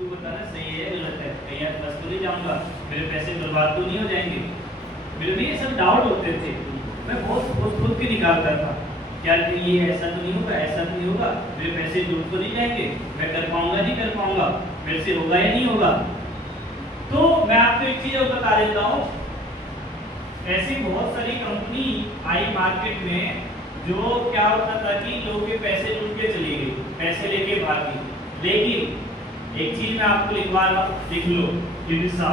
तू बताना सही है गलत है, कहीं यार बस तो नहीं जाऊंगा, मेरे पैसे बर्बाद तो नहीं हो जाएंगे। मेरे में ये सब डाउट होते थे, मैं बहुत खुद के निकालता था यार कि ये ऐसा तो नहीं होगा, ऐसा तो नहीं होगा, मेरे पैसे डूब तो नहीं जाएंगे, मैं कर पाऊंगा नहीं कर पाऊंगा, मेरे से होगा या नहीं होगा। तो मैं आपको एक चीज और बता देता हूँ, ऐसी बहुत सारी कंपनी आई मार्केट में जो क्या होता था कि लोगों के पैसे लूट के चली गई, पैसे लेके भागी। लेकिन एक चीज मैं आपको लिखवा रहा हूँ, लिख लो, IDSA,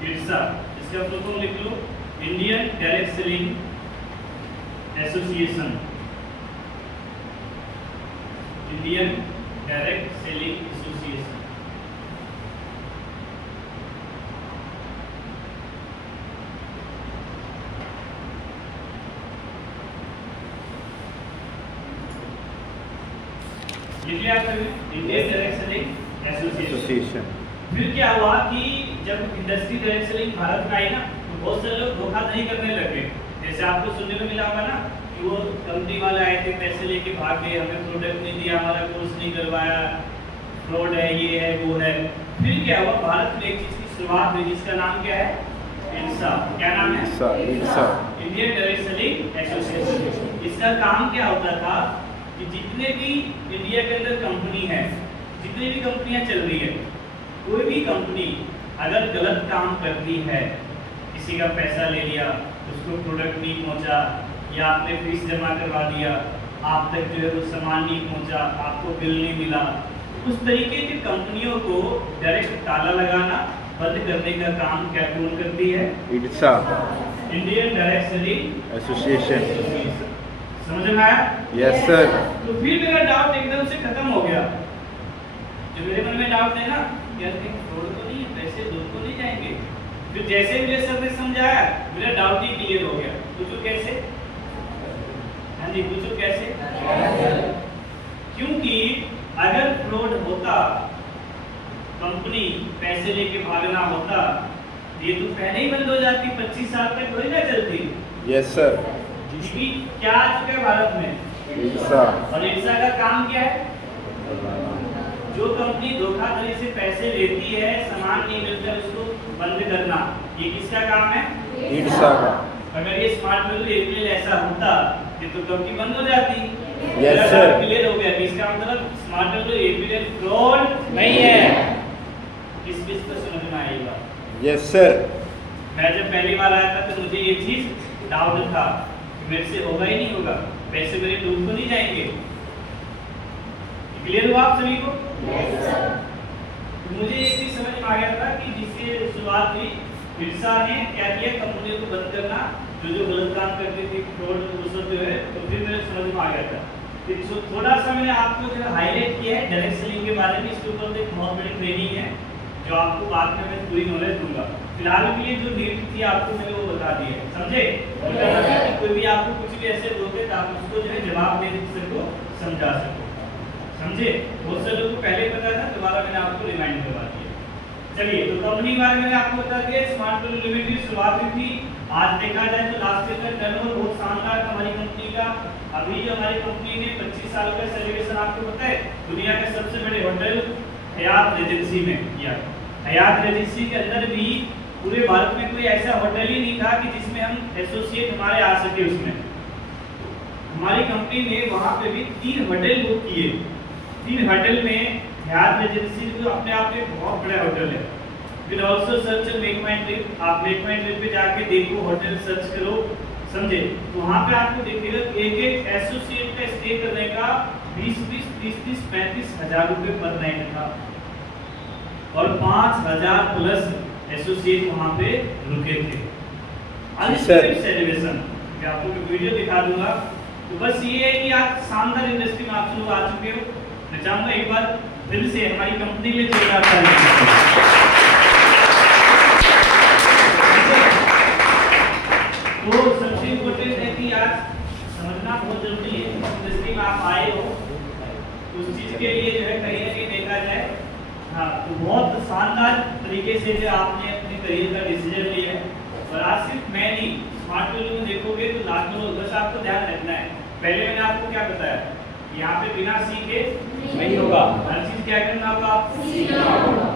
IDSA, इसका फुल फॉर्म लिख लो, Indian direct selling association, Indian direct selling association. लिख लिया आपने, इंडियन डायरेक्ट सेलिंग एसोसिएशन। फिर क्या हुआ कि जब इंडस्ट्री डायरेक्ट सेलिंग भारत में आई ना, तो बहुत सारे लोग धोखाधड़ी करने लगे। जैसे आपको सुनने को मिला होगा ना कि वो कंपनी वाले आए थे, पैसे लेके भाग गए, हमें प्रोडक्ट नहीं दिया, हमारा कोर्स नहीं करवाया, फ्रॉड है, ये है, वो है। फिर क्या हुआ, भारत में एक चीज की शुरुआत हुई जिसका नाम क्या है, IDSA। क्या नाम है, IDSA, Indian direct selling association. इसका काम क्या होता था कि जितने भी इंडिया के अंदर कंपनी है, जितनी भी कंपनियां चल रही है, कोई भी कंपनी अगर गलत काम करती है, किसी का पैसा ले लिया, उसको प्रोडक्ट नहीं पहुंचा, या आपने फीस जमा करवा दिया, आप तक जो है वो सामान नहीं पहुंचा, आपको बिल नहीं मिला, उस तरीके की कंपनियों को डायरेक्ट ताला लगाना, बंद करने का काम क्या कौन करती है, IDSA, Indian direct selling association. समझ में आया? Yes sir. तो फिर मेरा डाउट एकदम से खत्म हो गया। जो मेरे मन में डाउट है ना, यार कहीं फ्रॉड तो नहीं है, पैसे दूर तो नहीं जाएंगे। फिर जैसे मुझे सर ने समझाया, मेरा डाउट ही क्लियर हो गया। पूछो कैसे? हाँ जी, पूछो कैसे? क्योंकि अगर फ्रॉड होता, कंपनी पैसे लेके भागना होता, ये तो पहले ही बंद हो जाती, 25 साल तक थोड़ी ना चलती। Yes sir. क्या आ चुका है भारत में, IDSA, और IDSA का काम क्या है, जो कंपनी धोखाधड़ी से पैसे लेती है, सामान नहीं मिलता, उसको बंद करना, ये किसका काम है, IDSA का। अगर ये स्मार्ट वैल्यू एपीएल ऐसा होता कि तो कंपनी बंद हो जाती। Yes sir. क्लियर हो गया कि इसका मतलब स्मार्ट वैल्यू एपीएल फ्रॉड नहीं है। किस चीज को समझ में आएगा? Yes sir. मैं जब पहली बार आया था तो मुझे ये चीज डाउट था, मेरे से होगा ही नहीं होगा, पैसे मेरे डूब तो नहीं जाएंगे। क्लियर हुआ आप सभी को? Yes sir. तो मुझे एक चीज समझ में आ गया था कि जिससे शुरुआत हुई, IDSA ने क्या किया, कंपनियों को बंद करना, जो गलत काम करती थी, फ्रॉड वो सब जो है, तो फिर मेरे समझ में आ गया था। फिर थोड़ा सा मैंने आपको जो हाईलाइट किया है डायरेक्ट सेलिंग के बारे में, इसके ऊपर एक बहुत बड़ी ट्रेनिंग है जो आपको बाद में मैं पूरी नॉलेज दूंगा। फिलहाल के लिए जो नीड थी आपको मैंने वो बता दी है, समझे? कोई भी आपको कुछ भी ऐसे बोलते तो आप उसको जो है जवाब देने को समझा सको, समझे? बहुत से लोगों को पहले पता था, दोबारा मैंने आपको रिमाइंड करवा दिया। चलिए, तो कंपनी के बारे में मैंने आपको बता दिया, स्मार्ट वैल्यू लिमिटेड की शुरुआत हुई थी। आज देखा जाए तो लास्ट ईयर का टर्नओवर बहुत शानदार था हमारी कंपनी का। अभी जो हमारी कंपनी ने 25 साल का सेलिब्रेशन आपको पता है, दुनिया के सबसे बड़े होटल हयात रेजेंसी में किया। हयात रेजेंसी के अंदर भी पूरे भारत में कोई ऐसा होटल ही नहीं था कि जिसमें हम एसोसिएट हमारे आ सके। उसमें हमारी कंपनी ने वहां पे भी 3 होटल बुक किए। 3 होटल में हयात रेजेंसी जो अपने आप में बहुत बड़ा होटल है। फिर ऑल्सो सर्च मेक माई ट्रिप, आप मेक माई ट्रिप पे जाके देखो, होटल सर्च करो, समझे? तो वहां पे आपको देखिएगा एक एसोसिएट का स्टे करने का 20-20, 30-30, 35 हजार रुपए पर नाइट था, और 5000 प्लस एसोसिएट वहां पे रुके थे। आज सेलिब्रेशन मैं आपको वीडियो दिखा दूंगा। तो बस ये है कि आज शानदार इंडस्ट्री में आप लोग आ चुके हो। मैं चाहूंगा एक बार दिल से हमारी कंपनी के लिए जोरदार तालियां। तो सबसे इम्पोर्टेंट है कि आज समझना बहुत जरूरी है, इंडस्ट्री में आप आए हो उस चीज के लिए जो है कहीं ना कहीं देखा जाए, हाँ, तो बहुत शानदार तरीके से जो आपने अपने करियर का डिसीजन लिया है। और आज सिर्फ मैं नहीं, स्मार्ट वैल्यू में देखोगे तो लाखों लोग, बस आपको ध्यान रखना पहले मैंने आपको क्या बताया, यहाँ पे बिना सीखे नहीं होगा, हर चीज क्या करना होगा, सीखना होगा।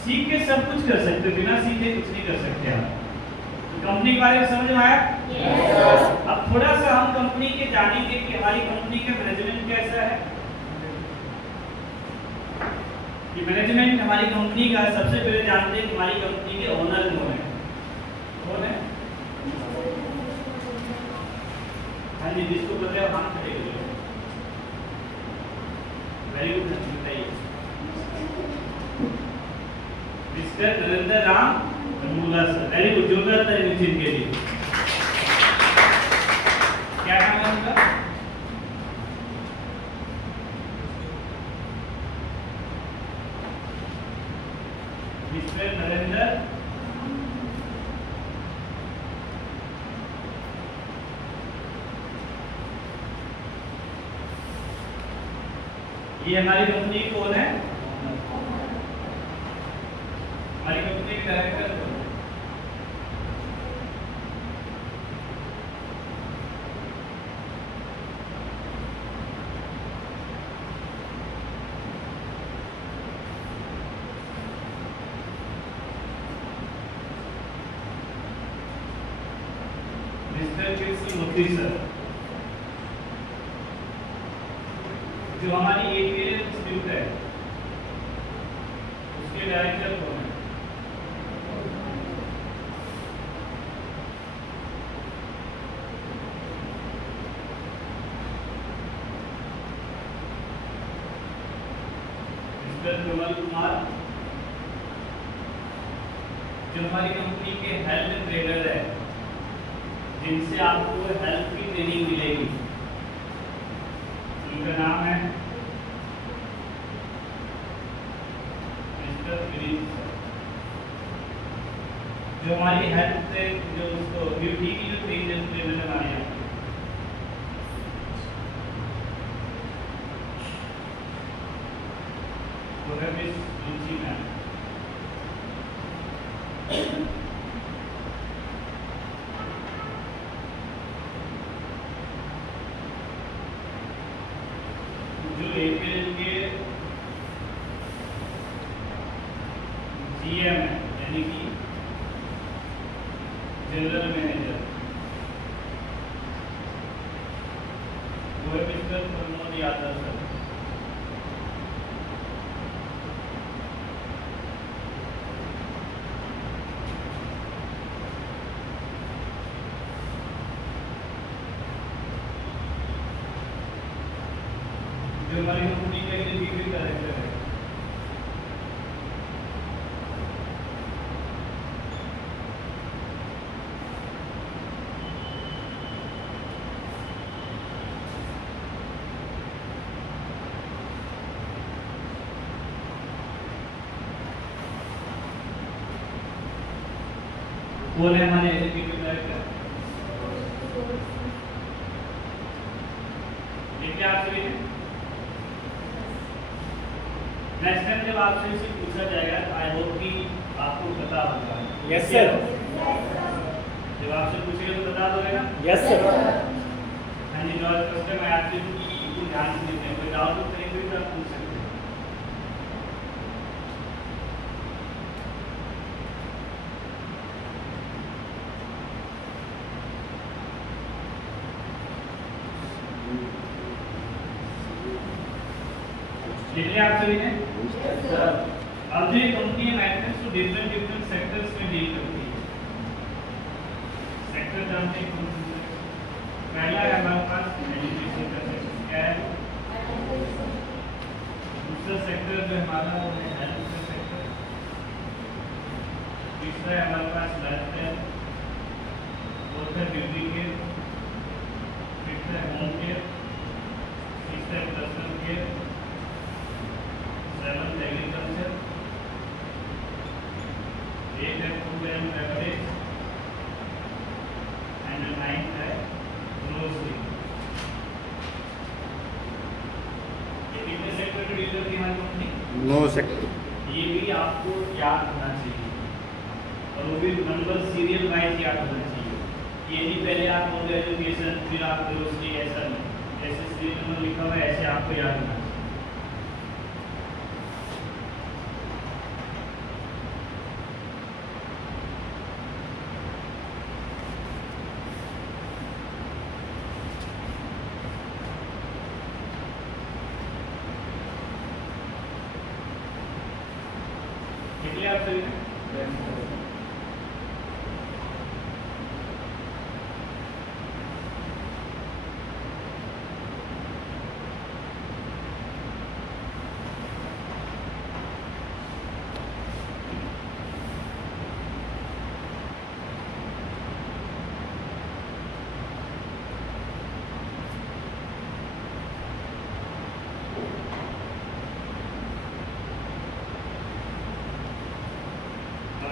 सीख के सब कुछ कर सकते, बिना सीखे कुछ नहीं कर सकते आप। तो कंपनी के बारे में समझ में आया? yes. अब थोड़ा सा हम कंपनी के जानेंगे कि हमारी कंपनी का मैनेजमेंट कैसा है। कि मैनेजमेंट हमारी कंपनी का, सबसे पहले जानते हैं कि हमारी कंपनी के ओनर कौन है। कौन है? हाँ जी, जिसको पता है हम खड़े हो। वेरी गुड, बताइए। Mister Narendra Ram Gangula sir, very good, जोरदार ताली दीजिए इनके लिए। क्या नाम है उनका? मिस्टर नरेंद्र ये हमारी कंपनी कौन है? हमारी कंपनी के डायरेक्टर कौन है? मिस्टर कृष्ण मूर्ति सर। जो हमारी एपीएल इंस्टीट्यूट है उसके डायरेक्टर कौन है? मिस्टर कमल कुमार। जो हमारी कंपनी के हेल्थ ट्रेनर है, जिनसे आपको हेल्थ की ट्रेनिंग मिलेगी, उनका नाम है मिस्टर गिरीश। जो हमारी हेल्थ से जो उसको ब्यूटी की जो ट्रेनर हमारे यहाँ, वो है मिस रुचि मैम। जो एपीएल के जीएम है, यानी कि जनरल मैनेजर, वो है मिस्टर प्रमोद यादव सर। जो हमारी कंपनी का एग्जीक्यूटिव डायरेक्टर है, कौन है हमारे एग्जीक्यूटिव डायरेक्टर? देखिए आप सभी ने नेक्स्ट टाइम जब आपसे इसे पूछा जाएगा तो आई होप कि आपको पता होगा। Yes sir. जब आपसे पूछेगा तो बता दोगे ना? Yes sir. हाँ जी, फर्स्ट टाइम मैं आपसे ध्यान से देते हैं, कोई डाउट हो करेंगे तो आप पूछ सकते हैं। देखिए आप सभी ने अब जो कंपनी है मैट्रिक्स तो डिफरेंट सेक्टर्स में डील करती है। सेक्टर जानते हैं कौन से? पहला है हमारे पास एजुकेशन का सेक्टर, क्या है? दूसरा सेक्टर जो हमारा वो है हेल्थ का सेक्टर। तीसरा है हमारे पास लाइफ केयर, चौथा है ब्यूटी केयर, फिफ्थ है होम केयर, सिक्स्थ है personal care, seventh agriculture, eight है food and beverage, and ninth है ग्रोसरी। ये कितने सेक्टर में डील करती है हमारी कंपनी? 9 सेक्टर। ये भी आपको याद होना चाहिए, और वो भी नंबर सीरियल वाइज याद होना चाहिए। ये नहीं पहले आप बोल एजुकेशन फिर आप ग्रोसरी, ऐसा नहीं, ऐसे सीरियल नंबर लिखा हुआ है, ऐसे आपको याद रखना। कितने आप सही हैं?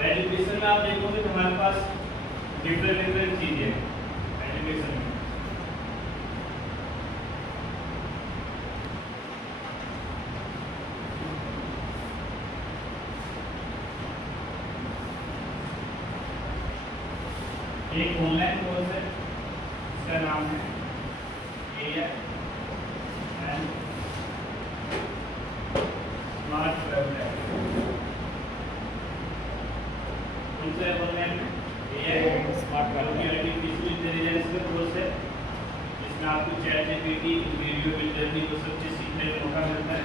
एजुकेशन में आप देखोगे तो हमारे पास डिफरेंट चीजें हैं एजुकेशन में। एक ऑनलाइन कोर्स है, इसका नाम है AI एंड स्मार्ट वेब। दूसरा online AI smart artificial intelligence का कोर्स है, जिसमें आपको चैट जीपीटी, वीडियो बिल्डर को सब चीज़ सीखने का मौका मिलता है।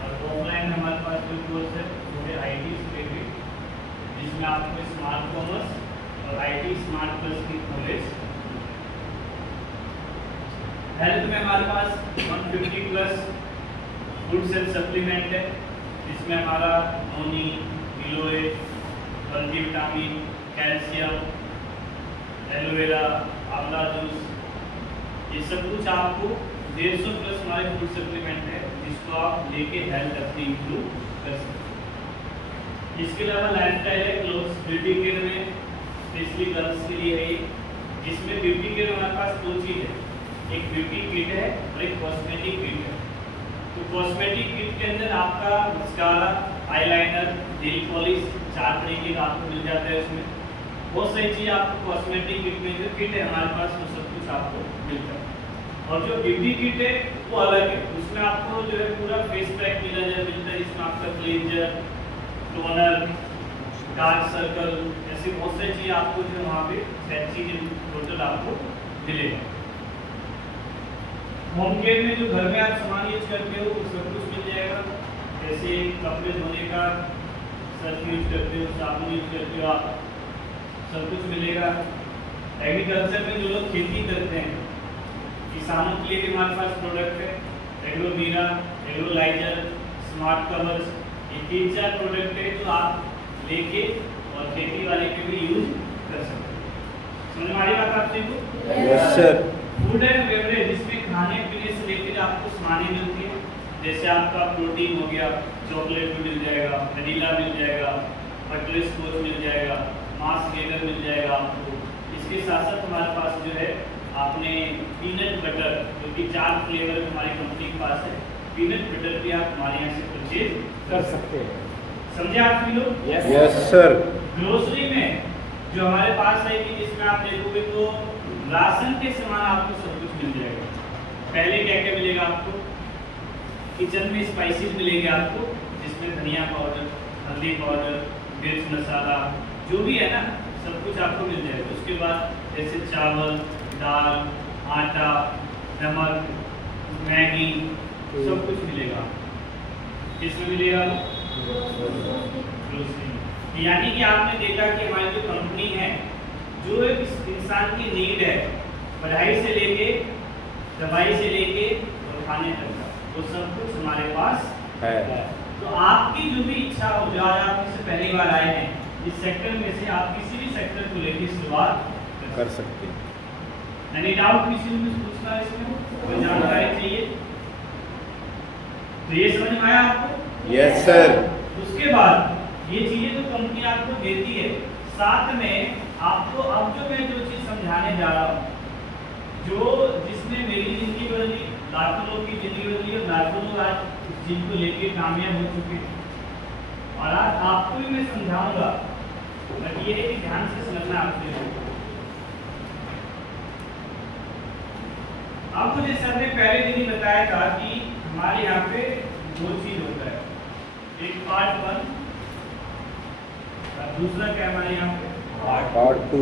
और ऑफलाइन हमारे पास जो कोर्स है वो है IT रिलेटेड, जिसमें आपको स्मार्ट कॉमर्स और IT स्मार्ट प्लस की नॉलेज। हेल्थ में हमारे पास 150 प्लस फूड्स एंड सप्लीमेंट है, जिसमें हमारा नोनी, गिलोय, मल्टीविटामिन, कैल्शियम, एलोवेरा, आंवला जूस, ये सब कुछ आपको 150 प्लस हमारे फूड सप्लीमेंट है, जिसको आप लेके हेल्थ अपनी इंप्रूव कर सकते हैं। इसके अलावा लाइफस्टाइल है, क्लोथ्स, ब्यूटी केयर में स्पेशली गर्ल्स के लिए है, जिसमें ब्यूटी केयर हमारे पास दो चीज़ है, एक ब्यूटी किट है और एक कॉस्मेटिक किट है। तो कॉस्मेटिक किट के अंदर आपका मस्कारा, आईलाइनर, नेल पॉलिश, 4 तरीके का आपको मिल जाता है। उसमें बहुत सारी चीज़ आपको कॉस्मेटिक किट में जो किट है हमारे पास वो सब कुछ आपको मिलता है। और जो ब्यूटी किट है वो अलग है, उसमें आपको जो है पूरा फेस पैक मिलता है, जिसमें आपका क्लींजर, टोनर, डार्क सर्कल, ऐसी बहुत सारी चीज़ आपको जो वहाँ पे 6 चीज़ें टोटल आपको मिलेगा। होम केयर में जो घर में आप सामान यूज करते हो वो सब कुछ मिल जाएगा, जैसे कपड़े धोने का सर्फ यूज करते हो, साबुन यूज करते हो, आप सब कुछ मिलेगा। एग्रीकल्चर में जो लोग खेती करते हैं, किसानों के लिए भी हमारे पास प्रोडक्ट है, एग्रोवीरा, एग्रोलाइजर, स्मार्ट कवर्स, ये 3-4 प्रोडक्ट है जो आप लेके और खेती वाले के भी यूज कर सकते हैं। समझ में आ रही बात आपसे को? Yes sir. Food and beverage, जिसमें खाने पीने से लेकर आपको सामानें मिलती है, जैसे आपका प्रोटीन हो गया, चॉकलेट भी मिल जाएगा, वनीला मिल जाएगा, बटर स्कॉच मिल जाएगा, मार्स गेनर मिल जाएगा आपको। इसके साथ साथ हमारे पास जो है आपने पीनट बटर, जो कि 4 फ्लेवर हमारी कंपनी के पास है, पीनट बटर भी आप हमारे यहाँ से परचेज कर सकते हैं। समझे आप सभी लोग? Yes sir. ग्रोसरी में जो हमारे पास है कि जिसमें आप देखोगे तो राशन के सामान आपको सब कुछ मिल जाएगा। पहले क्या क्या मिलेगा आपको? किचन में स्पाइसेस मिलेंगे आपको, जिसमें धनिया पाउडर, हल्दी पाउडर, मिर्च मसाला, जो भी है ना सब कुछ आपको मिल जाएगा। उसके बाद जैसे चावल, दाल, आटा, नमक, मैगी, सब कुछ मिलेगा। किसमें मिलेगा? ग्रोसरी। यानी कि आपने देखा कि हमारी जो कंपनी है, जो एक इंसान की नीड है, पढ़ाई से लेके, दवाई से लेके और खाने तक का, वो सब कुछ हमारे पास है। तो आपकी जो भी इच्छा हो, जो आज आप इससे पहली बार आए हैं, इस सेक्टर में से आप किसी भी सेक्टर को लेके शुरुआत कर सकते हैं। एनी डाउट किसी ने कुछ पूछना है इसमें, कोई जानकारी चाहिए? तो ये समझ में आया आपको? Yes sir. उसके बाद ये चीजें तो कंपनी आपको देती है, साथ में आपको अब जो मैं जो चीज समझाने जा रहा हूँ, जो जिसने मेरी जिंदगी बदली, लाखों लोग की जिंदगी बदली और लाखों लोग आज इस चीज को लेके कामयाब हो चुके हैं, और आज आपको भी मैं समझाऊंगा। बट ये है कि ध्यान से समझना आपसे। आपको जैसे सर ने पहले दिन ही बताया था कि हमारे यहाँ पे दो चीज होता है, एक पार्ट 1 और दूसरा क्या हमारे यहाँ पे पार्ट 2।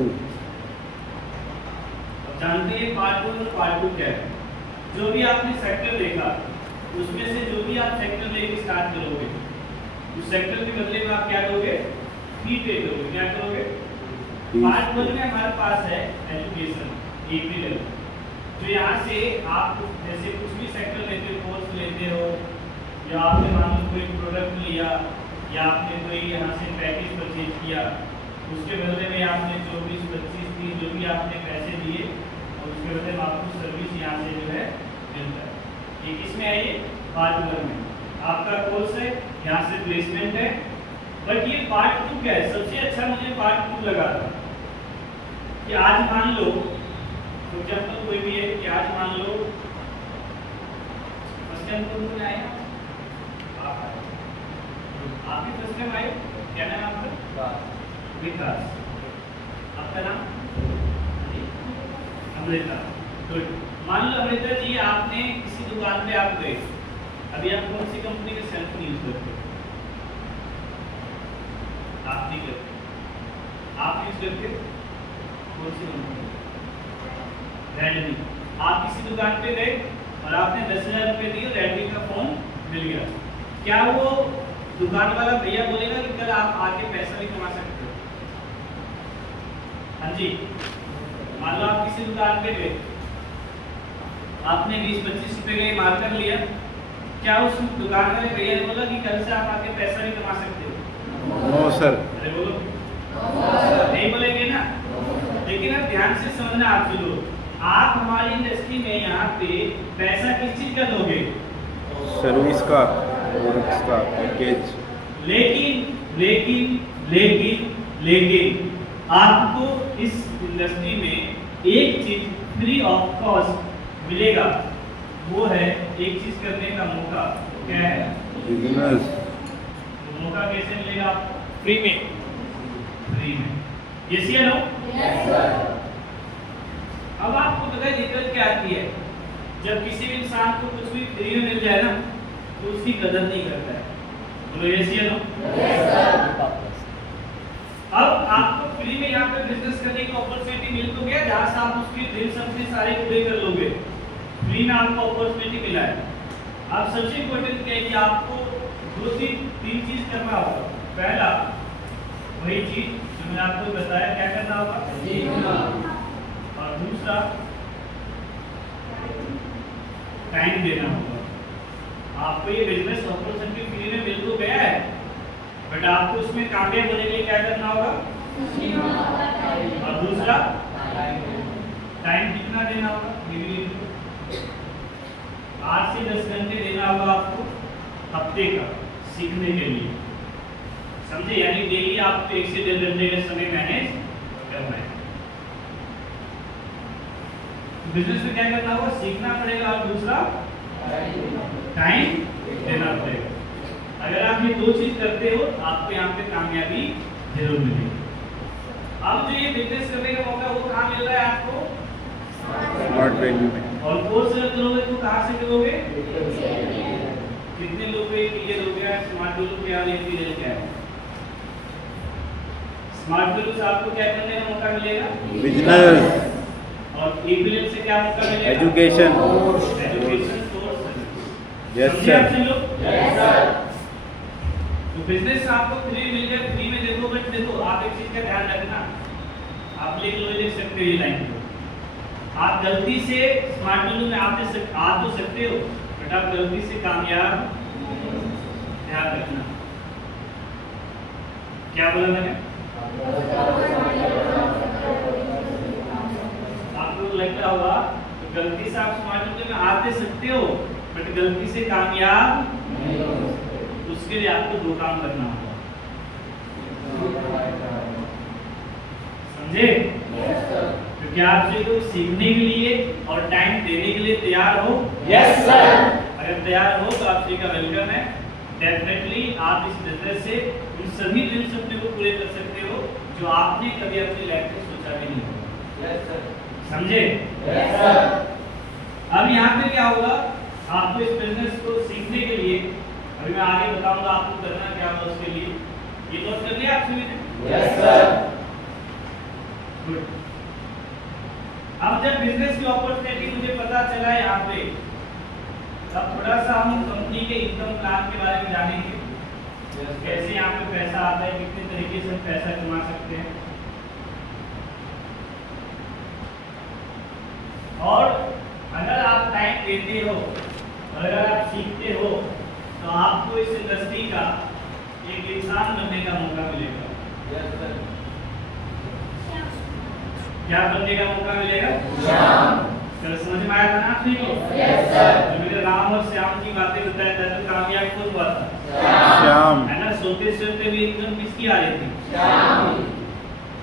अब जानते हैं पार्ट 1 और पार्ट 2 क्या है। जो भी आपने सेक्टर देखा उसमें से जो भी आप सेक्टर लेके स्टार्ट करोगे उस सेक्टर के बदले में आप क्या करोगे, फी पे करोगे। क्या करोगे? पार्ट 1 में हमारे पास है एजुकेशन, एपी लेवल, तो यहाँ से आप जैसे कुछ भी सेक्टर लेते हो, कोर्स लेते हो, या आपने मान लो कोई प्रोडक्ट लिया या आपने कोई यहाँ से पैकेज परचेज किया, उसके बदले में आपने 24, 25, 30 जो भी आपने पैसे दिए और उसके बदले में आपको सर्विस यहाँ से जो है मिलता है। ये किसमें है? ये पार्ट 1 में आपका कोर्स है, यहाँ से प्लेसमेंट है। बट ये पार्ट 2 क्या है? सबसे अच्छा मुझे पार्ट 2 लगा था कि आज मान लो तो जब तो कोई भी है कि आज मान लो फर्स्ट टाइम तो मुझे आए आप भी फर्स्ट टाइम आए, क्या नाम आपका? विकास। आपका नाम? अमृता। गुड। मान लो अमृता जी आपने किसी दुकान पे आप गए, अभी आप कौन सी कंपनी के सेल्फ यूज करते हो? आप नहीं करते, आप यूज करते कौन सी कंपनी? रेडमी। आप किसी दुकान पे गए और आपने 10,000 रुपए दिए, रेडमी का फोन मिल गया, क्या वो दुकान वाला भैया बोलेगा कि कल आप आके पैसा भी कमा सकते हो? हाँ जी। मान लो आप किसी दुकान पे गए, आपने 20-25 रुपए का मार्कर लिया, क्या उस दुकान वाले भैया ने बोला कि कल से आप आके पैसा भी कमा सकते हो? No sir. अरे बोलो, नहीं बोलेंगे ना। लेकिन अब ध्यान से समझना आप लोग, आप हमारी इंडस्ट्री में यहाँ पे पैसा किस चीज का दोगे? सर्विस का, प्रोडक्ट्स का, पैकेज। लेकिन लेकिन लेकिन लेकिन आपको इस इंडस्ट्री में एक चीज फ्री ऑफ कॉस्ट मिलेगा, वो है एक चीज करने का मौका। क्या है? बिजनेस। तो मौका कैसे मिलेगा आपको? फ्री में। फ्री में। यस या नो? Yes sir. अब आपको पता है दिक्कत क्या आती है, जब किसी भी इंसान को कुछ भी फ्री में मिल जाए ना तो उसकी कदर नहीं करता है। बोलो यस या नो? Yes sir. अब आपको फ्री में यहाँ पे बिजनेस करने की अपॉर्चुनिटी मिल तो गया, जहाँ से आप उसके ड्रीम्स अपने सारे पूरे कर लोगे। फ्री में आपको अपॉर्चुनिटी मिला है। अब सबसे इम्पोर्टेंट क्या है कि आपको 2-3 चीज करना होगा। पहला वही चीज जो मैंने आपको बताया, क्या करना होगा? और दूसरा टाइम देना होगा। आपको ये बिजनेस अपॉर्चुनिटी फ्री में मिल तो गया है, बट आपको उसमें कामयाब होने के लिए क्या करना होगा? और दूसरा टाइम कितना देना होगा? 8 से 10 घंटे देना होगा आपको हफ्ते का सीखने के लिए, समझे? यानी डेली आपको 1 से 1.5 घंटे का समय मैनेज करना है। बिजनेस में क्या करना होगा? सीखना पड़ेगा और दूसरा टाइम देना पड़ेगा। अगर आप ये 2 चीज करते हो आपको यहाँ पे कामयाबी जरूर मिलेगी। अब जो ये बिजनेस करने का मौका वो कहाँ मिल रहा है आपको? स्मार्ट वैल्यू में। और कोर्स अगर करोगे तो कहाँ से करोगे? कितने लोग को क्लियर हो गया स्मार्ट वैल्यू क्या है, क्लियर क्या है? स्मार्ट वैल्यू से आपको क्या करने का मौका मिलेगा? बिजनेस। और एपीएल से क्या मौका मिलेगा? Education. Education source. Yes sir. Yes sir. तो बिजनेस आपको फ्री मिल गया, फ्री में देखो, बट देखो आप एक चीज का ध्यान रखना, आप लिख सकते हो ये लाइन को, आप गलती से स्मार्ट वैल्यू में आ तो सकते हो, बट आप गलती से कामयाब, ध्यान रखना। क्या बोला मैंने? आपको लगता होगा तो गलती से आप स्मार्ट वैल्यू में आ सकते हो, बट गलती से कामयाब, उसके लिए आपको 2 काम करना होगा, समझे? क्योंकि आप जो सीखने के लिए और टाइम देने के लिए तैयार हो? Yes sir. अगर तैयार हो तो आप जी का वेलकम है। डेफिनेटली आप इस बिजनेस से उन सभी ड्रीम्स अपने को पूरे कर सकते हो जो आपने कभी अपनी लाइफ में सोचा भी नहीं होगा। Yes sir. समझे? Yes sir. अब यहाँ पे क्या होगा, आपको इस बिजनेस को सीखने के लिए अभी मैं आगे बताऊंगा आपको करना क्या होगा उसके लिए। ये नोट कर लिया आप सभी ने? Yes sir. गुड। अब जब बिजनेस की अपॉर्चुनिटी मुझे पता चला यहाँ पे, तब थोड़ा सा हम कंपनी के इनकम प्लान के बारे में जानेंगे। कैसे यहाँ पे पैसा आता है, कितने तरीके से हम पैसा कमा सकते हैं, और अगर आप टाइम देते हो और अगर आप सीखते हो तो आपको इस इंडस्ट्री का एक इंसान बनने का मौका मिलेगा। Yes sir. क्या बनने का मौका मिलेगा? सर समझ में आया था ना आप सभी को? Yes sir. तो मेरे राम और श्याम की बातें बताया था तो कामयाब कौन हुआ था? श्याम। है ना, सोते सोते भी इनकम किसकी आ रही थी? श्याम।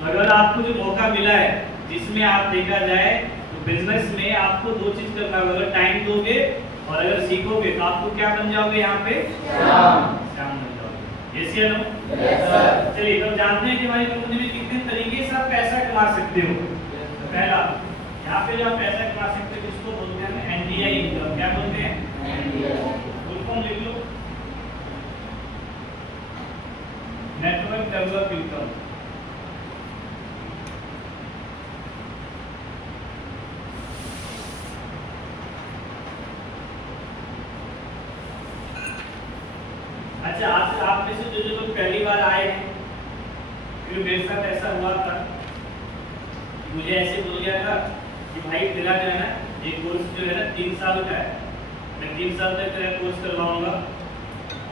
अगर आपको जो मौका मिला है जिसमें आप देखा जाए तो बिजनेस में आपको दो चीज करना होगा, अगर टाइम दोगे और अगर सीखोगे तो आपको क्या बन जाओगे यहाँ पे? श्याम बन जाओगे। यस या नो? Yes sir. चलिए तो जानते हैं कि हमारी कंपनी में कितने तरीके से आप पैसा कमा सकते हो। पहला, यहाँ पे जो आप पैसा कमा सकते हो जिसको बोलते हैं एनडीआई इनकम। क्या बोलते हैं? फुल फॉर्म लिख लो, नेटवर्क डेवलप इनकम। अच्छा, आप में से जो लोग पहली बार आए हैं, फिर मेरे साथ ऐसा हुआ था, मुझे ऐसे बोल गया था कि भाई तेरा जो है ना ये कोर्स जो है ना 3 साल का है, मैं 3 साल तक तेरा कोर्स करवाऊंगा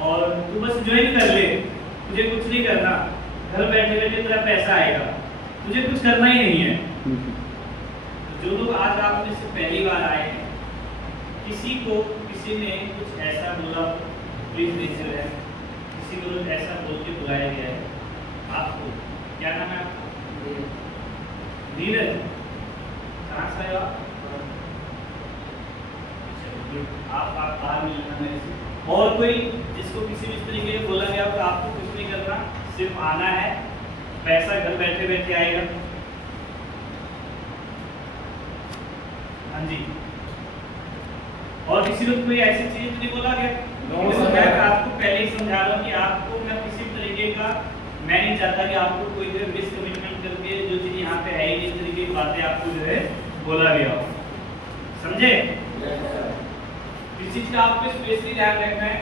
और तू बस ज्वाइन कर ले, तुझे कुछ नहीं करना, घर बैठे बैठे तेरा पैसा आएगा, तुझे कुछ करना ही नहीं है। तो जो लोग आज आप में से पहली बार आए हैं, किसी ने कुछ ऐसा बोला, प्लीज नेचर है, किसी को ऐसा बोल के बुलाया गया है आपको, क्या नाम है आपका? नीरज। कहाँ से आए आप? आप बाहर मिलना मेरे से। और कोई जिसको किसी भी तरीके से बोला गया तो आपको कुछ नहीं करना, सिर्फ आना है, पैसा घर बैठे बैठे आएगा। हाँ जी। और किसी को कोई ऐसी चीज नहीं बोला गया? मैं आपको पहले ही समझा रहा हूँ कि आपको मैं किसी तरीके का, मैं नहीं चाहता कि आपको कोई जो मिस कमिटमेंट करके जो चीज यहाँ पे है ही इस तरीके की बातें आपको जो है बोला गया हो, समझे? इस चीज का आपको स्पेशली ध्यान रखना है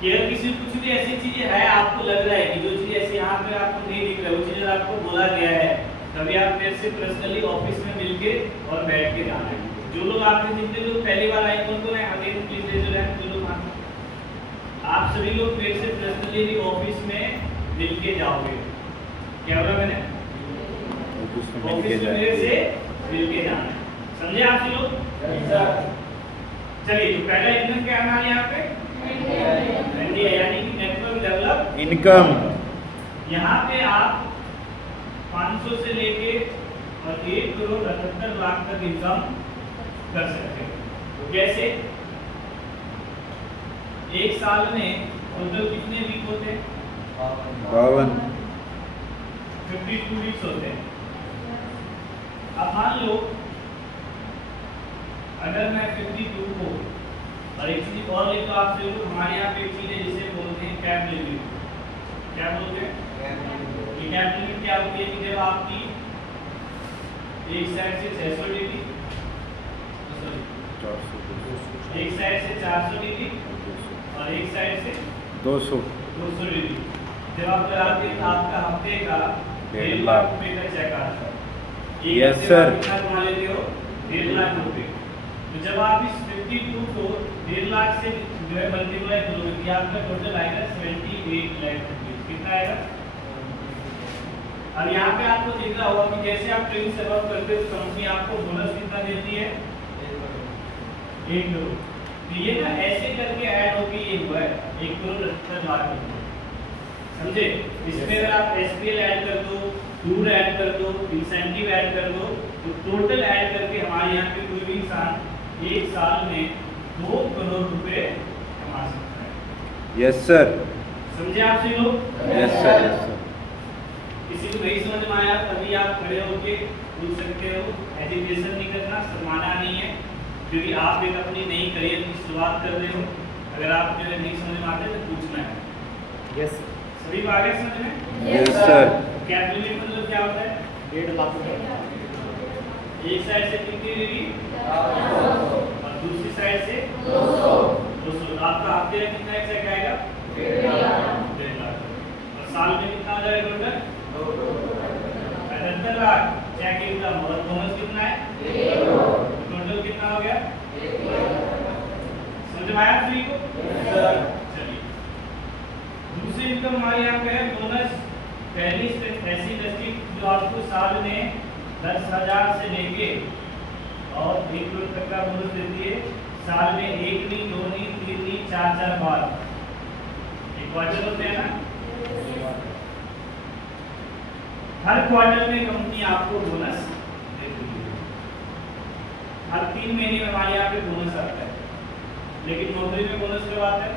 कि अगर किसी कुछ भी ऐसी चीजें है आपको लग रहा है कि जो चीज ऐसे यहाँ पे आपको नहीं दिख रहा है, वो चीज आपको बोला गया है, तभी आप मेरे से पर्सनली ऑफिस में मिलके और बैठ के जाना है। जो लोग आपने जितने लोग पहली बार आए कौन है, again please raise your hand. जो लोग आप सभी लोग मेरे से पर्सनली ऑफिस में मिलके जाओगे। क्या बोला मैंने? ऑफिस में मेरे से मिलके जाना है, समझे आप सभी लोग? चलिए, तो पहला इनकम क्या है यहाँ पे? एनडीआई यानी कि नेटवर्क डेवलप इनकम। यहाँ पे आप 500 से लेके और 1,78,00,000 तक इनकम कर सकते हो। कैसे? एक साल में टोटल कितने वीक होते हैं? 52। 52 वीक्स होते हैं। अब मान लो अगर मैं 52 को और एक चीज और लिख, तो आप लोग हमारे यहाँ पे एक चीज है जिसे बोलते हैं कैप लिमिट। क्या बोलते हैं? ये कैप लिमिट क्या होती है कि जब आपकी एक साइड से 600 डिग्री, एक साइड से 400 डिग्री और एक साइड से 200 डिग्री जब आप कराते हैं आपका हफ्ते का 1.5 लाख रुपए का चेक आता है। Yes sir. कितना कमा लेते हो? 1.5 लाख रुपए। तो जब आप इस 52 को 1.5 लाख से जो है मल्टीप्लाई करोगे, आपका टोटल आएगा 78 लाख रुपए। कितना आएगा? और यहाँ पे आपको दिख रहा होगा कि जैसे आप ट्रेन से वर्क करते हो तो कंपनी आपको बोनस कितना देती है? 1 करोड़। तो ये ना ऐसे करके ऐड होके ये हुआ है 1,78,00,000 समझे? इसमें अगर आप एसपीएल ऐड कर दो, टूर ऐड कर दो, इंसेंटिव ऐड कर दो, तो टोटल ऐड करके हमारे यहाँ पे कोई भी इंसान एक साल में 2 करोड़ रुपए कमा सकता है। Yes sir. समझे आप सभी लोग? Yes sir, yes sir. किसी को नहीं समझ में आया तभी आप खड़े होके पूछ सकते हो, एजुकेशन नहीं करना, शर्माना नहीं है। क्योंकि आप एक अपनी नई करियर की शुरुआत कर रहे हो। अगर आप जो है नहीं समझ में आते तो पूछना है। यस सभी को आ गया समझ में? Yes sir. कैप लिमिट मतलब क्या होता है? 1.5 लाख रुपए। एक साइड से कितनी होगी और दूसरी साइड से 200। आपका हफ्ते में कितना चेक आएगा? 1.5 लाख। और साल में कितना हो जाएगा टोटल? 75 लाख। चेक इनकम और बोनस कितना है? टोटल कितना हो गया? समझ में आया सभी को? चलिए दूसरी इनकम हमारे यहाँ पे है बोनस। पहली ऐसी इंडस्ट्री जो आपको साल में 10,000 से लेके और 1 करोड़ तक का बोनस देती है। साल में 1 नहीं, 2 नहीं, 3 नहीं, 4 बार। एक क्वार्टर होते हैं ना, हर क्वार्टर में कंपनी आपको बोनस देती है। हर 3 महीने में हमारे यहाँ पे बोनस आता है। लेकिन नौकरी में बोनस कब आता है?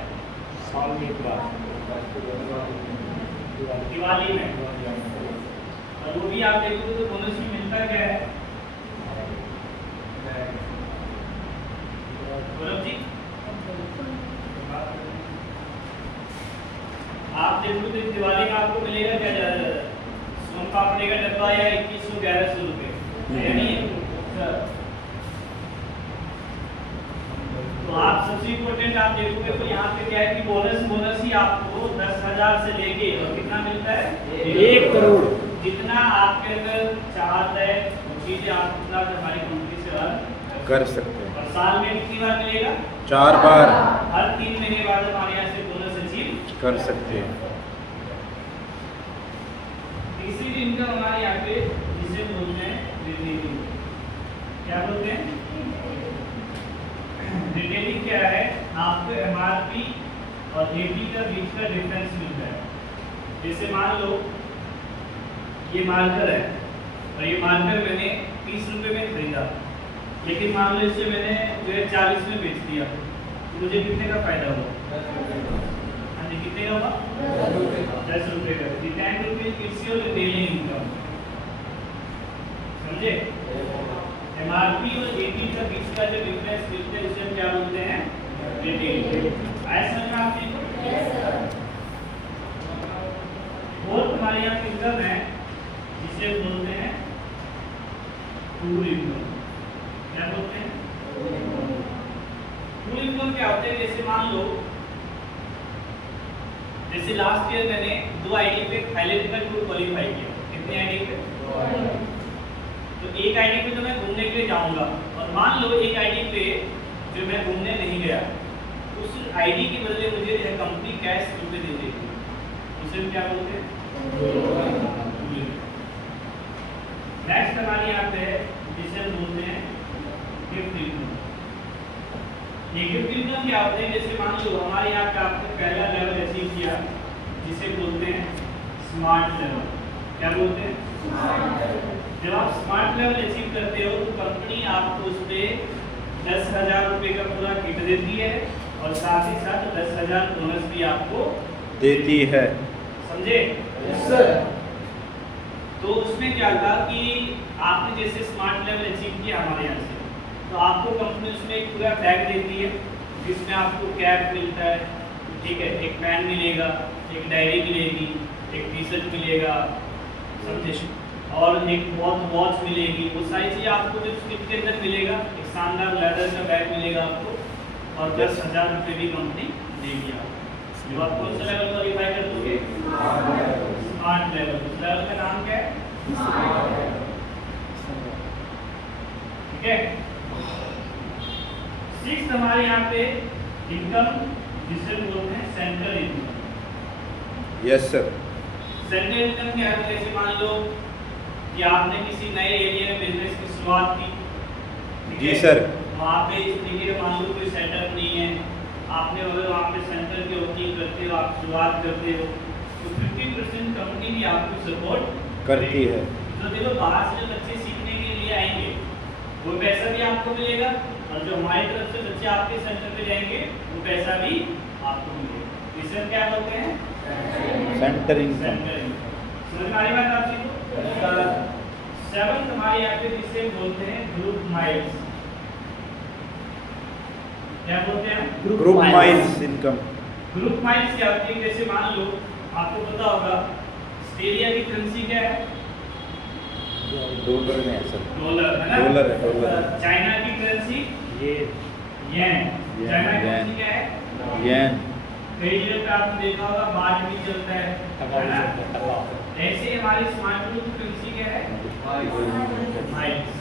साल में एक बार। दिवाली में। और वो भी आप देखोगे तो बोनस भी मिलता क्या है? गौरव जी आप देखोगे तो दिवाली में आपको मिलेगा क्या? ज्यादा सोन पापड़ी का डब्बा या 2100-1100 रुपए है नहीं? तो आप सबसे इम्पोर्टेंट आप देखोगे तो यहाँ पे क्या है कि बोनस ही आपको 10,000 से लेके और कितना मिलता है? 1 करोड़। जितना आपके अंदर चाहत है वो चीजें आप उतना हमारी कंपनी से अर्न कर सकते हैं। और साल में कितनी बार मिलेगा? 4 बार हर 3 महीने बाद हमारे यहाँ से बोनस अचीव कर सकते हैं। तीसरी इनकम हमारे यहाँ पे जिसे बोलते हैं रिटेलिंग। क्या बोलते हैं? रिटेलिंग क्या है? आपको एमआरपी और एपी का बीच का डिफरेंस मिलता है। जैसे मान लो ये मार्कर है और ये मार्कर मैंने 30 रुपए में खरीदा, लेकिन मान लो इसे मैंने जो है 40 में बेच दिया, तो मुझे कितने का फायदा हुआ? हाँ जी, कितने का हुआ? 10 रुपए का। 10 rupees it's your retailing income. समझे? एमआरपी और एपी का बीच का जो डिफरेंस मिलता है उसे हम क्या बोलते हैं? रिटेलिंग। आया समझ में आपको? और हमारे यहाँ इनकम है जिसे बोलते हैं टूर इनकम। क्या बोलते हैं? टूर इनकम क्या होते हैं? जैसे मान लो जैसे लास्ट ईयर मैंने 2 आईडी पे थाईलैंड का टूर क्वालिफाई किया। कितने आईडी पे? 2 तो एक आईडी पे तो मैं घूमने के लिए जाऊंगा और मान लो एक आईडी पे जो मैं घूमने नहीं गया, उस आईडी के बदले मुझे जो है कंपनी कैश रुपए दे देगी। उसे हम क्या बोलते हैं? नेक्स्ट हमारे यहाँ पे जिसे हम बोलते हैं गिफ्ट इनकम। ये गिफ्ट इनकम क्या होते हैं? जैसे मान लो हमारे यहाँ पे आपने पहला लेवल अचीव किया जिसे बोलते हैं स्मार्ट लेवल। क्या बोलते हैं? जब आप स्मार्ट लेवल अचीव करते हो तो कंपनी आपको उस पे 10,000 रुपए का पूरा किट देती है और साथ ही साथ 10,000 बोनस भी आपको देती है। समझे? Yes sir. तो उसमें क्या था कि आपने जैसे स्मार्ट लेवल अचीव किया हमारे यहाँ से, तो आपको कंपनी उसमें एक पूरा बैग देती है जिसमें आपको कैप मिलता है, ठीक है, एक पेन मिलेगा, एक डायरी मिलेगी, एक टी शर्ट मिलेगा, समझे, और एक वॉच मिलेगी। वो सारी चीज़ आपको जो किट के अंदर मिलेगा, एक शानदार लेदर का बैग मिलेगा आपको और 10,000 रुपये भी कंपनी देगी आपको। जब आप कौन सा लेवल क्वालिफाई कर दोगे? Smart level. उस लेवल का नाम क्या है? ठीक है। 6 हमारे यहाँ पे इनकम जिसे बोलते हैं central income. Yes sir. Central income क्या है? जैसे मान लो कि आपने किसी नए एरिया में बिजनेस की शुरुआत की, जी सर। वहाँ पे इस तरीके का मान लो कोई सेटअप नहीं है, आपने अगर वहाँ पे सेंटर की ओपनिंग करते हो, आप शुरुआत करते हो, तो 50% कंपनी भी आपको सपोर्ट करती है। तो देखो बाहर से जो बच्चे सीखने के लिए आएंगे वो पैसा भी आपको मिलेगा और जो हमारी तरफ से बच्चे आपके सेंटर पे जाएंगे वो पैसा भी आपको मिलेगा। इसे क्या बोलते हैं? Centre income. Centre income. समझ में आ रही बात आपकी को? 7 हमारे यहाँ पे जिसे बोलते हैं ग्रुप माइल्स। क्या बोलते हैं? Group miles income. Group miles क्या होती है? जैसे मान लो आपको पता होगा ऑस्ट्रेलिया की करेंसी क्या है? डॉलर में है सर। डॉलर है ना? डॉलर है, डॉलर। चाइना की करेंसी ये येन। चाइना की येन। करेंसी क्या है? येन। कई जगह पे आपने देखा होगा बाट भी चलता है ना? ऐसे हमारी स्मार्टफोन की करेंसी क्या है? माइल्स।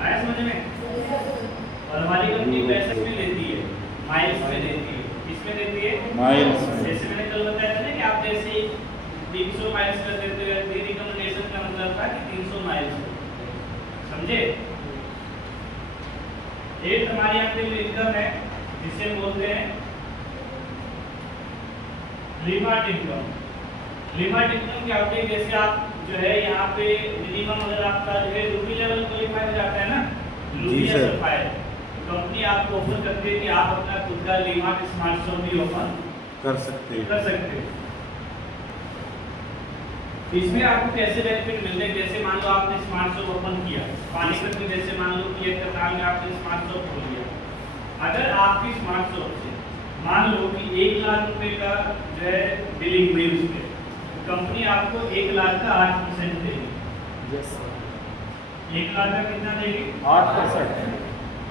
आया समझ में? और हमारी कंपनी पैसे में लेती है, माइल्स में लेती है। किसमें लेती है? माइल्स। जैसे मैंने कल बताया था ना कि आप जैसे 300 माइल्स कर देते हो, रिकमेंडेशन का मतलब था कि 300 माइल्स, समझे? एक हमारी यहाँ पे इनकम है जिसे बोलते हैं लिमिट इनकम। लिमिट इनकम क्या होती है? जैसे आप जो है यहाँ पे मिनिमम अगर आपका जो है रूपी लेवल क्वालिफाई हो जाता है ना, रूपी सर। सफायर, कंपनी आपको ऑफर करती है कि आप अपना खुद का लिमिट स्मार्ट शॉप भी ओपन कर सकते हैं। कर सकते हो। इसमें आपको कैसे बेनिफिट मिलते हैं? जैसे मान लो आपने स्मार्ट शॉप ओपन किया पानीपत में, जैसे मान लो कि एक कतार में आपने स्मार्ट शॉप खोल लिया। अगर आपकी स्मार्ट शॉप से मान लो कि 1 लाख रुपए का जो है बिलिंग हुई, उसमें कंपनी आपको 1 लाख का 8% देगी। 1 लाख का कितना देगी? 8%।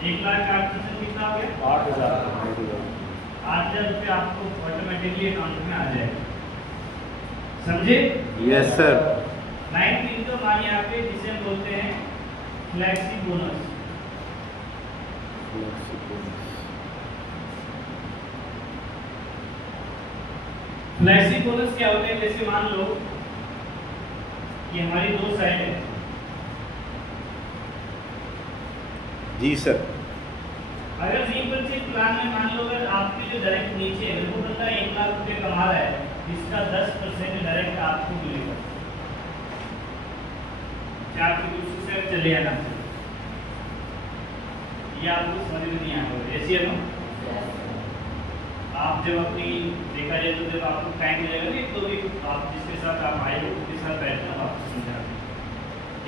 1 लाख का 8% कितना हो गया? 8,000। 8,000 रुपये आपको ऑटोमेटिकली अकाउंट में आ जाएगा, समझे? Yes sir. 9th इनकम हमारे यहाँ पे जिसे हम बोलते हैं फ्लेक्सी बोनस। फ्लेक्सी बोनस क्या होता है? जैसे मान लो कि हमारी 2 साइड है, जी सर। अगर रीपर्चेज प्लान में मान लो अगर आपके जो डायरेक्ट नीचे है वो बंदा 1 लाख रुपए कमा रहा है, इसका 10% डायरेक्ट आपको मिलेगा। क्या आपकी दूसरी साइड चले आना? ये आपको समझ में नहीं आएगा। ऐसी है ना? आप जब अपनी देखा जाए तो जब आपको टाइम मिलेगा नहीं तो भी आप जिसके साथ आप आए हो उसके साथ बैठना आपको समझा।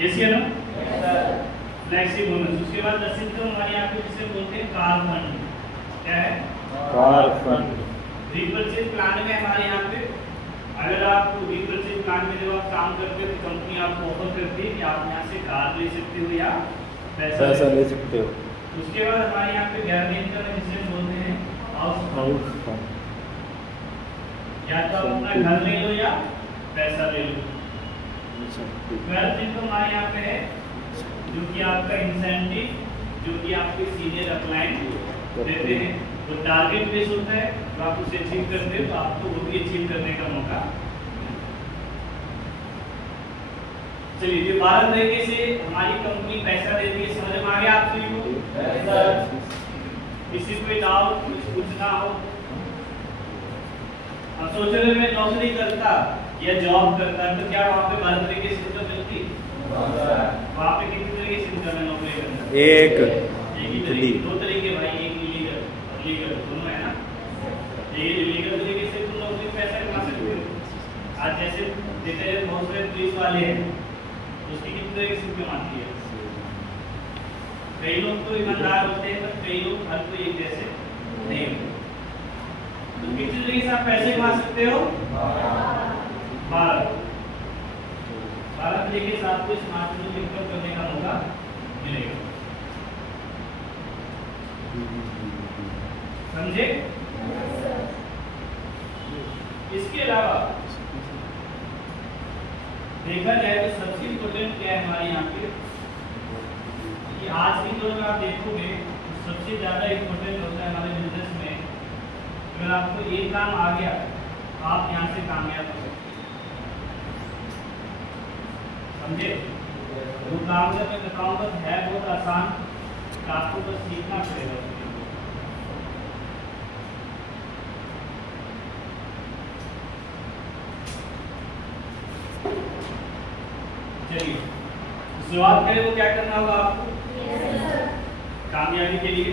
ऐसी है ना? Flexi bonus. उसके बाद 10 इनकम हमारे यहाँ पे जिसे बोलते हैं कार फंड। क्या है? Car fund. रीपर्चेज प्लान में हमारे यहाँ पे अगर आप रीपर्चेज प्लान में जब आप काम करते हो तो कंपनी आपको ऑफर करती है कि आप यहाँ से कार ले सकते हो या पैसा ले सकते हो। उसके बाद हमारे यहाँ पे गैर इनकम है जिसे बोलते हैं हाउस फंड। या तो आप अपना घर ले लो या पैसा ले लो। ट्वेल्थ इनकम हमारे यहाँ पे है जो कि आपका इंसेंटिव, जो कि आपके सीनियर अपलाइन देते हैं। तो टारगेट बेस होता है, तो आप उसे अचीव करते हो तो आपको वो भी अचीव करने का मौका। चलिए, ये 12 तरीके से हमारी कंपनी पैसा देती है। समझ में आ गया आप सभी को? किसी कोई डाउट कुछ पूछना हो? अब सोच रहे मैं नौकरी करता या जॉब करता तो क्या वहाँ पे 12 तरीके से इनकम मिलती? वहाँ पे कितनी तरीके से इनकम है नौकरी करना? एक ही तरीके, 2 तरीके भाई, एक इलीगल और लीगल दोनों है ना। ये इलीगल तरीके से तुम नौकरी में पैसा कमा सकते हो। आज जैसे देखा जाए बहुत सारे पुलिस वाले हैं, उसकी कितनी तरीके से इनकम आती है? कई लोग तो ईमानदार होते हैं पर कई लोग हर कोई एक जैसे नहीं होते। तो कितनी तरीके से आप पैसे कमा सकते हो? 12 तरीके से आपको स्मार्ट मनी इनकम करने का मौका मिलेगा, समझे? इसके अलावा देखा जाए तो सबसे इम्पोर्टेंट क्या है हमारे यहाँ पे कि आज के दौर में आप देखोगे तो सबसे ज्यादा इम्पोर्टेंट होता है हमारे बिजनेस में, अगर आपको एक काम आ गया आप यहाँ से कामयाब हो सकते, समझे? वो काम का मैं बताऊंगा है बहुत आसान, आपको बस सीखना पड़ेगा। चलिए शुरुआत करें, वो क्या करना होगा आपको कामयाबी के लिए?